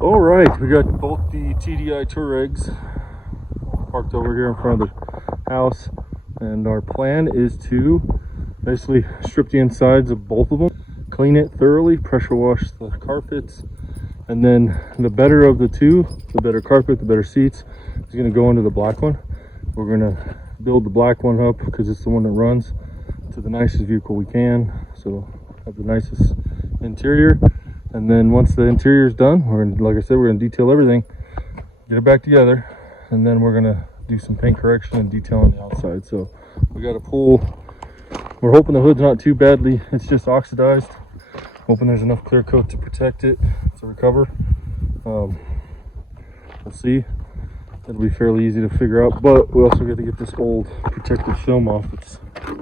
All right, we got both the TDI Touaregs parked over here in front of the house, and our plan is to basically strip the insides of both of them, clean it thoroughly, pressure wash the carpets, and then the better of the two, the better carpet, the better seats, is going to go into the black one. We're going to build the black one up because it's the one that runs to the nicest vehicle we can, so have the nicest interior. And then once the interior is done, we're gonna, like I said, we're gonna detail everything, get it back together, and then we're gonna do some paint correction and detail on the outside. So we got a pull. We're hoping the hood's not too badly, it's just oxidized. Hoping there's enough clear coat to protect it, to recover. We'll see. It'll be fairly easy to figure out, but we also got to get this old protective film off. It's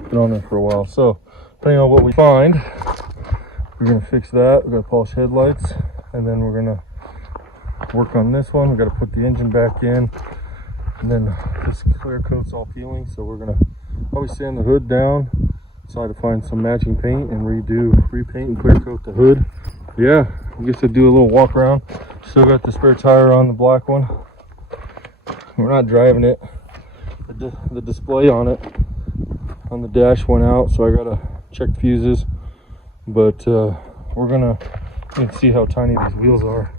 been on there for a while. So depending on what we find, we're gonna fix that. We're gonna polish headlights, and then we're gonna work on this one. We got to put the engine back in, and then this clear coat's all peeling, so we're gonna probably sand the hood down, try to find some matching paint and repaint and clear coat the hood. Yeah, I guess I'll do a little walk around. Still got the spare tire on the black one. We're not driving it. The display on it on the dash went out, so I gotta check fuses. But we're gonna, you can see how tiny these wheels are.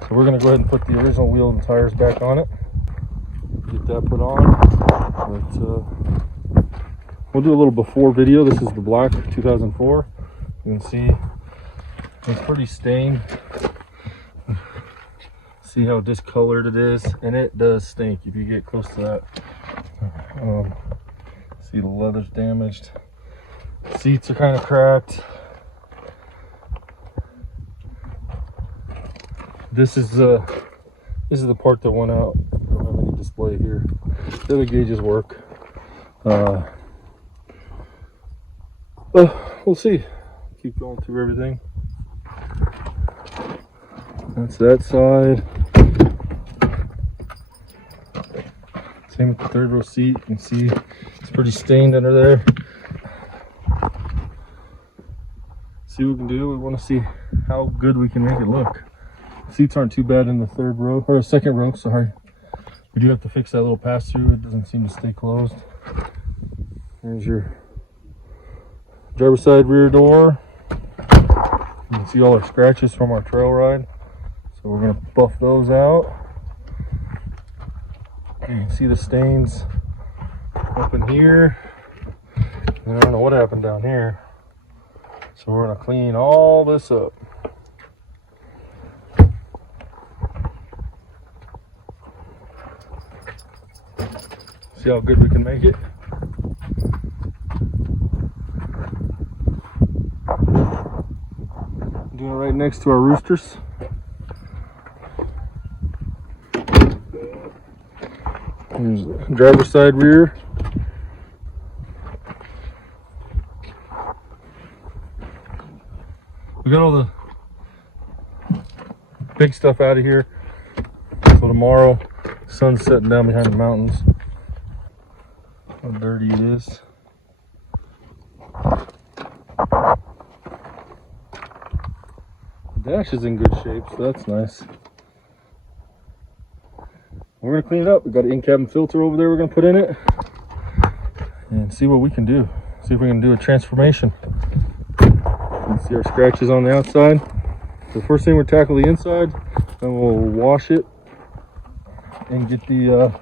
So we're gonna go ahead and put the original wheel and tires back on it. Get that put on. But we'll do a little before video. This is the black 2004. You can see it's pretty stained. See how discolored it is, and it does stink if you get close to that. See the leather's damaged. Seats are kind of cracked. This is the part that went out. I don't have any display here. The other gauges work. We'll see. Keep going through everything. That's that side. Same with the third row seat. You can see it's pretty stained under there. See what we can do. We want to see how good we can make it look. Seats aren't too bad in the third row, or second row, sorry. We do have to fix that little pass-through. It doesn't seem to stay closed. There's your driver's side rear door. You can see all our scratches from our trail ride. So we're gonna buff those out. You can see the stains up in here. And I don't know what happened down here. So we're gonna clean all this up. See how good we can make it. Doing it right next to our roosters. Here's the driver's side rear. We got all the big stuff out of here. So tomorrow, sun's setting down behind the mountains. How dirty it is. The dash is in good shape, so that's nice. We're gonna clean it up. We got an in-cabin filter over there we're gonna put in it and see what we can do. See if we can do a transformation. You can see our scratches on the outside. So the first thing we'll tackle the inside, then we'll wash it and get the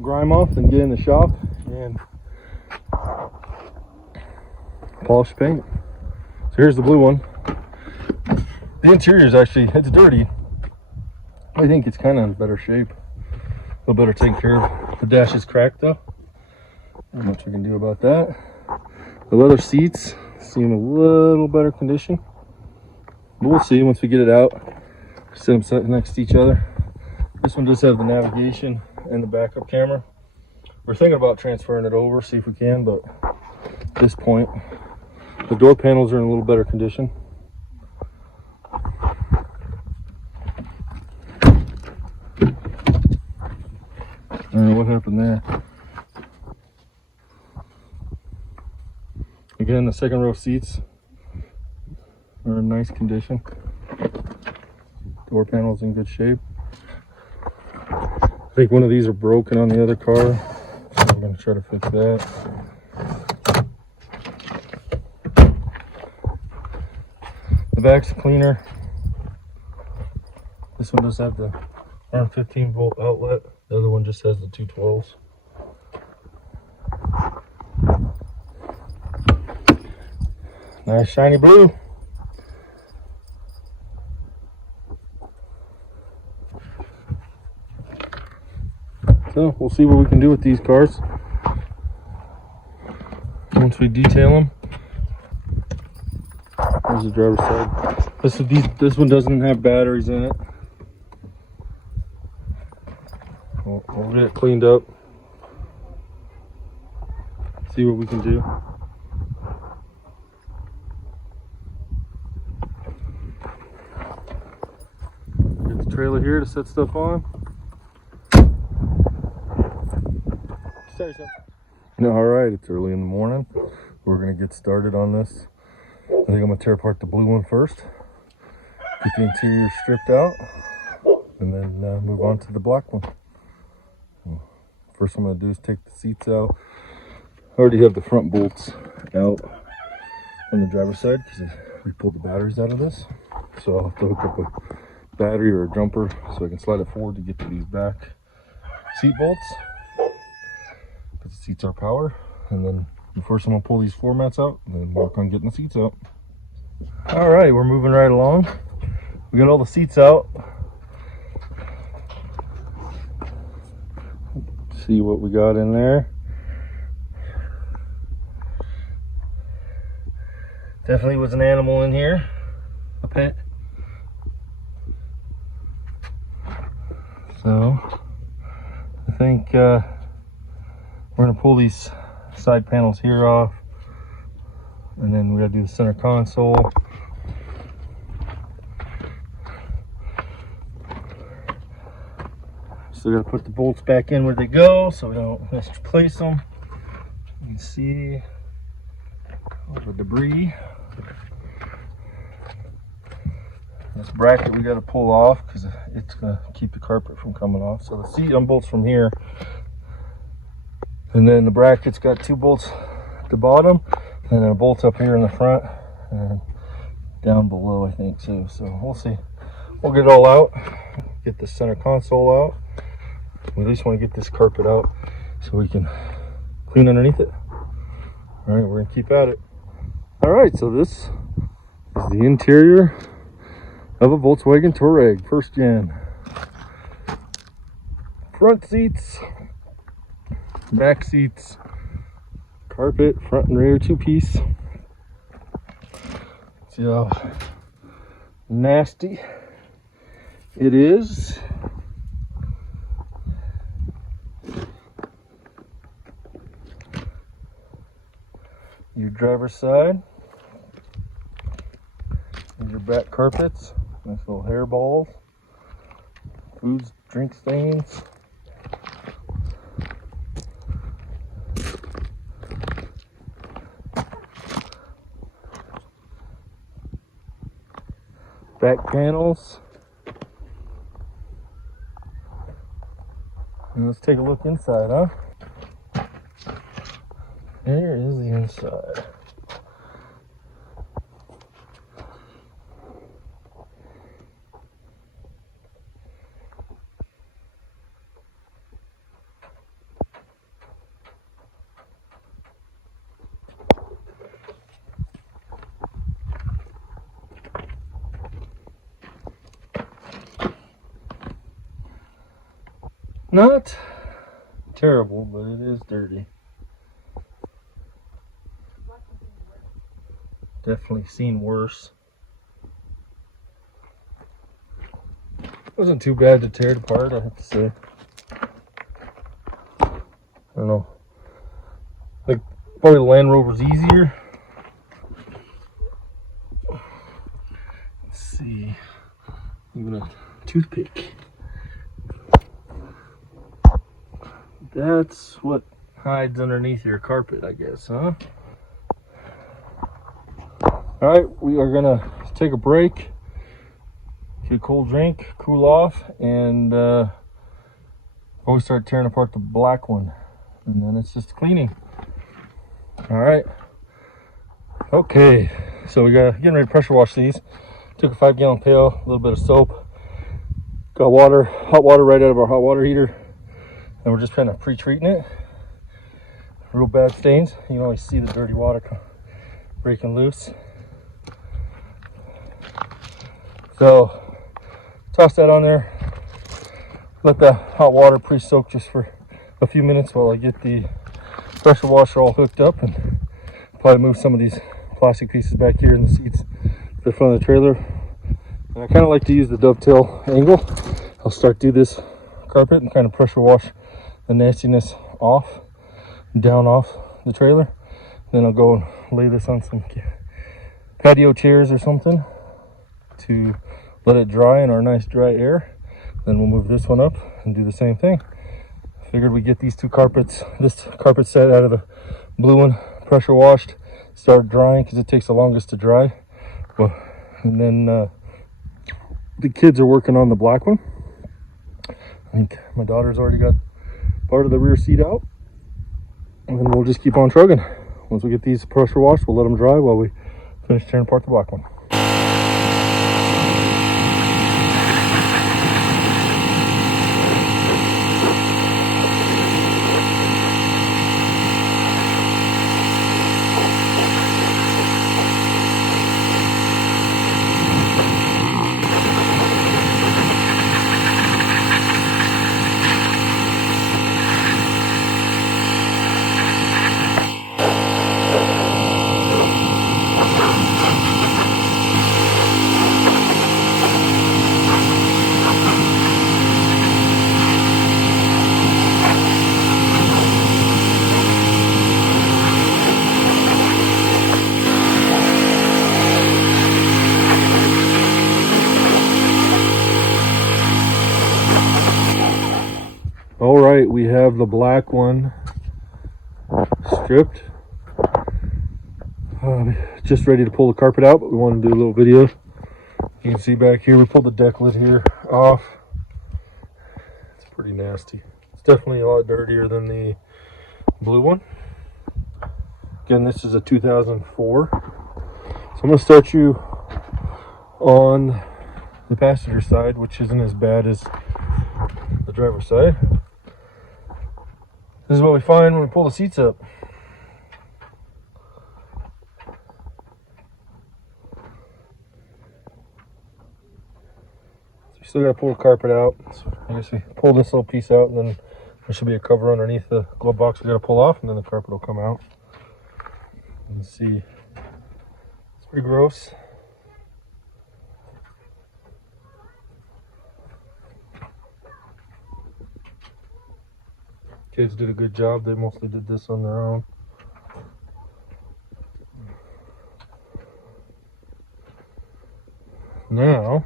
grime off, then get in the shop and polish the paint. So here's the blue one. The interior is actually, it's dirty. I think it's kind of in better shape. A little better taken care of. The dash is cracked though. Not much we can do about that. The leather seats seem a little better condition. But we'll see once we get it out. Set them next to each other. This one does have the navigation and the backup camera. We're thinking about transferring it over, see if we can, but at this point, the door panels are in a little better condition. I don't know what happened there. Again, the second row seats are in nice condition. Door panel's in good shape. I think one of these are broken on the other car, so I'm going to try to fix that. The back's cleaner. This one does have the 115 volt outlet. The other one just has the 212s. Nice shiny blue. So we'll see what we can do with these cars once we detail them. There's the driver's side. This one doesn't have batteries in it. We'll get it cleaned up. See what we can do. Get the trailer here to set stuff on. All right, it's early in the morning. We're gonna get started on this. I think I'm gonna tear apart the blue one first, get the interior stripped out, and then move on to the black one. First, I'm gonna do is take the seats out. I already have the front bolts out on the driver's side because we pulled the batteries out of this. So I'll have to hook up a battery or a jumper so I can slide it forward to get to these back seat bolts. The seats are power, and then first I'm gonna pull these floor mats out and then work on getting the seats out. All right, we're moving right along. We got all the seats out. Let's see what we got in there. Definitely was an animal in here, a pet. So I think we're gonna pull these side panels here off, and then we gotta do the center console. Still gotta put the bolts back in where they go so we don't misplace them. You can see all the debris. This bracket we got to pull off because it's going to keep the carpet from coming off. So the seat unbolts from here, and then the bracket's got 2 bolts at the bottom, and then a bolt up here in the front and down below, I think so. So we'll see. We'll get it all out, get the center console out. We at least want to get this carpet out so we can clean underneath it. All right, we're going to keep at it. All right, so this is the interior of a Volkswagen Touareg, first gen. Front seats, back seats, carpet, front and rear 2-piece. See how nasty it is. Your driver's side. Here's your back carpets. Nice little hair balls. Food, drink stains. Back panels. And let's take a look inside, huh? Here is the inside. Not terrible, but it is dirty. Definitely seen worse. Wasn't too bad to tear it apart, I have to say. I don't know. Like, probably the Land Rover's easier. Let's see. Even a toothpick. That's what hides underneath your carpet, I guess, huh? All right, we are gonna take a break, get a cold drink, cool off, and always start tearing apart the black one. And then it's just cleaning. All right. Okay, so we got getting ready to pressure wash these. Took a 5-gallon pail, a little bit of soap, got water, hot water right out of our hot water heater, and we're just kind of pre-treating it. Real bad stains. You can always see the dirty water breaking loose. So toss that on there. Let the hot water pre-soak just for a few minutes while I get the pressure washer all hooked up, and probably move some of these plastic pieces back here in the seats to the front of the trailer. And I kind of like to use the dovetail angle. I'll start do this carpet and kind of pressure wash the nastiness off, down off the trailer. Then I'll go and lay this on some patio chairs or something to let it dry in our nice dry air. Then we'll move this one up and do the same thing. Figured we get these two carpets, this carpet set out of the blue one, pressure washed, start drying because it takes the longest to dry. Well, and then the kids are working on the black one. I think my daughter's already got part of the rear seat out, and then we'll just keep on trucking. Once we get these pressure washed, we'll let them dry while we finish tearing apart the black one. All right, we have the black one stripped. Just ready to pull the carpet out, but we want to do a little video. You can see back here, we pulled the deck lid here off. It's pretty nasty. It's definitely a lot dirtier than the blue one. Again, this is a 2004. So I'm going to start you on the passenger side, which isn't as bad as the driver's side. This is what we find when we pull the seats up. So you still got to pull the carpet out. So I guess we pull this little piece out, and then there should be a cover underneath the glove box we got to pull off, and then the carpet will come out. Let's see. It's pretty gross. Kids did a good job. They mostly did this on their own. Now,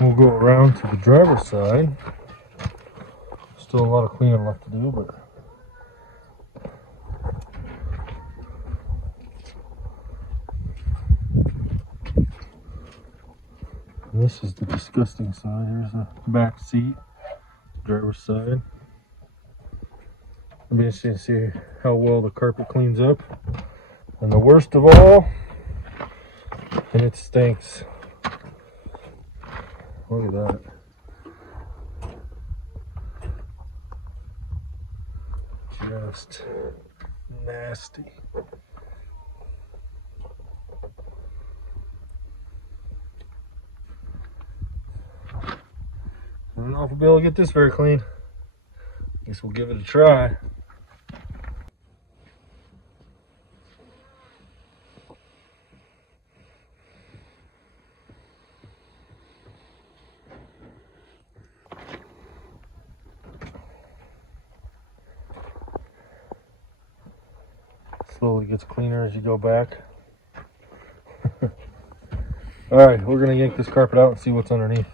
we'll go around to the driver's side. Still a lot of cleaning left to do, but this is the disgusting side. Here's the back seat, driver's side. It'll be interesting to see how well the carpet cleans up. And the worst of all, and it stinks. Look at that. Just nasty. I don't know if we'll be able to get this very clean. Guess we'll give it a try. Slowly gets cleaner as you go back. All right, we're gonna yank this carpet out and see what's underneath.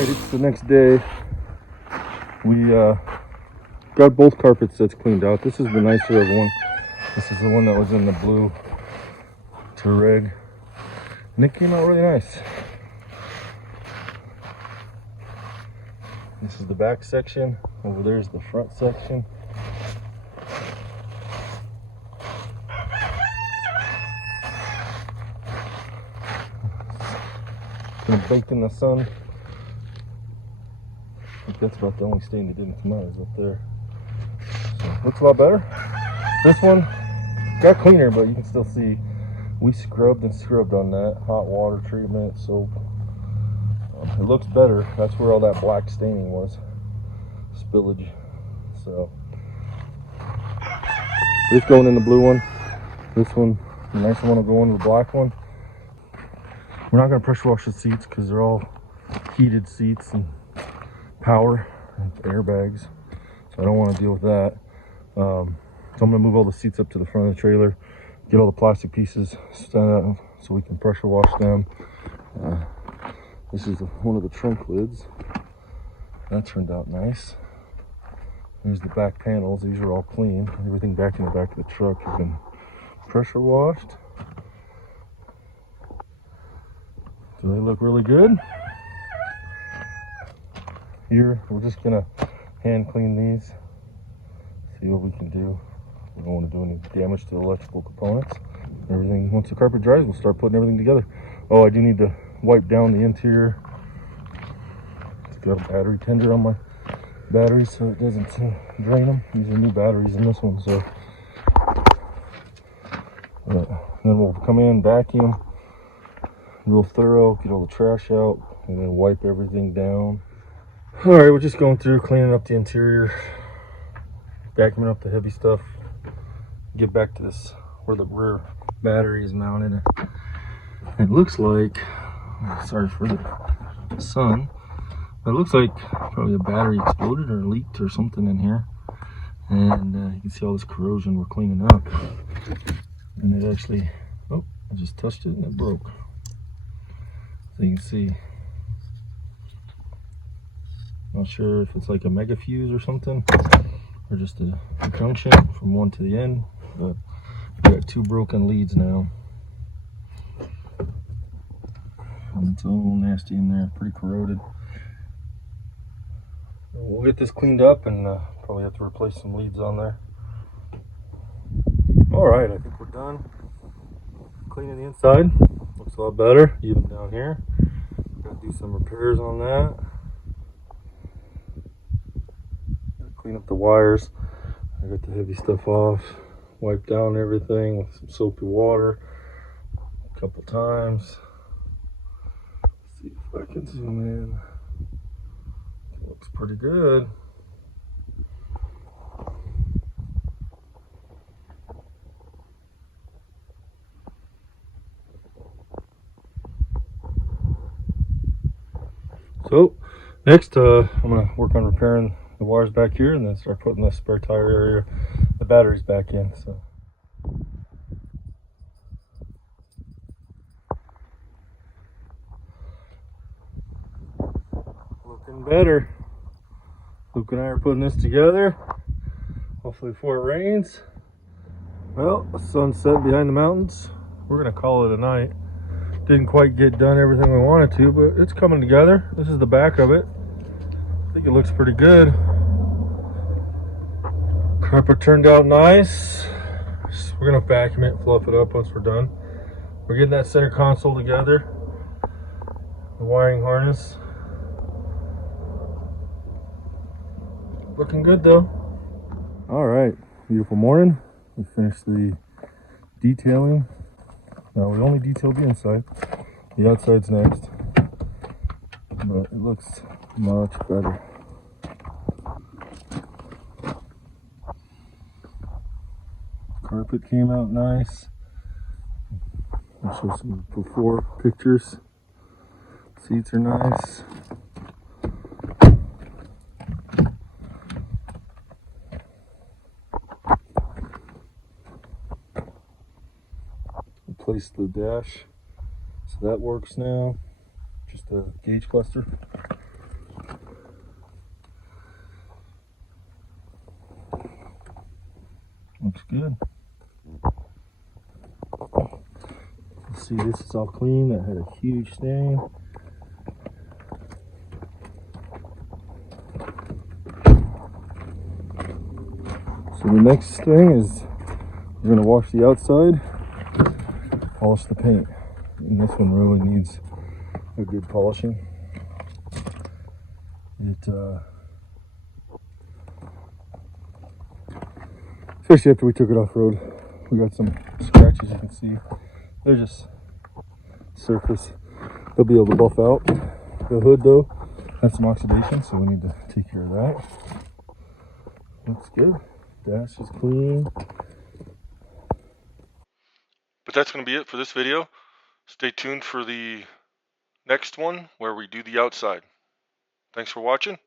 Alright, it's the next day. We got both carpet sets cleaned out. This is the nicer of one. This is the one that was in the blue Touareg. And it came out really nice. This is the back section. Over there is the front section. Gonna bake in the sun. I think that's about the only stain that didn't come out is up there. So, looks a lot better. This one got cleaner, but you can still see we scrubbed and scrubbed on that. Hot water treatment, soap. It looks better. That's where all that black staining was. Spillage. So this going in the blue one. This one, the nicer one will go into the black one. We're not going to pressure wash the seats because they're all heated seats and power and airbags. So I don't want to deal with that. So I'm going to move all the seats up to the front of the trailer, get all the plastic pieces, stand up so we can pressure wash them. This is one of the trunk lids. That turned out nice. Here's the back panels. These are all clean. Everything back in the back of the truck has been pressure washed. Do they look really good? Here, we're just gonna hand clean these. See what we can do. We don't want to do any damage to the electrical components. Everything, once the carpet dries, we'll start putting everything together. Oh, I do need to wipe down the interior. It's got a battery tender on my batteries so it doesn't drain them. These are new batteries in this one, so then we'll come in, vacuum real thorough, get all the trash out, and then wipe everything down. All right, we're just going through cleaning up the interior, vacuuming up the heavy stuff, get back to this where the rear battery is mounted. It looks like, sorry for the sun, but it looks like probably a battery exploded or leaked or something in here. And you can see all this corrosion we're cleaning up. And it actually, oh, I just touched it and it broke. So you can see, not sure if it's like a mega fuse or something, or just a junction from one to the end, but we got two broken leads now. And it's all nasty in there, pretty corroded. We'll get this cleaned up and probably have to replace some leads on there. All right, I think we're done cleaning the inside. Looks a lot better, even down here. Got to do some repairs on that. Gotta clean up the wires. I got the heavy stuff off. Wipe down everything with some soapy water a couple times. See if I can zoom in. It looks pretty good. So next I'm going to work on repairing the wires back here and then start putting the spare tire area, the batteries back in. So looking better. Luke and I are putting this together, hopefully before it rains. Well, the sun's set behind the mountains. We're going to call it a night. Didn't quite get done everything we wanted to, but it's coming together. This is the back of it. I think it looks pretty good. Carpet turned out nice. We're gonna vacuum it, fluff it up once we're done. We're getting that center console together, the wiring harness. Looking good though. All right, beautiful morning. We finished the detailing. Now we only detailed the inside. The outside's next, but it looks much better. Carpet came out nice. I'll show some before pictures. Seats are nice. Replaced the dash, so that works now. Just a gauge cluster. Looks good. See, this is all clean. That had a huge stain. So the next thing is we're going to wash the outside, polish the paint. And this one really needs a good polishing. Especially after we took it off road. We got some scratches, you can see. They're just surface. They'll be able to buff out. The hood though has some oxidation, so we need to take care of that. Looks good. Dash is clean. But that's going to be it for this video. Stay tuned for the next one where we do the outside. Thanks for watching.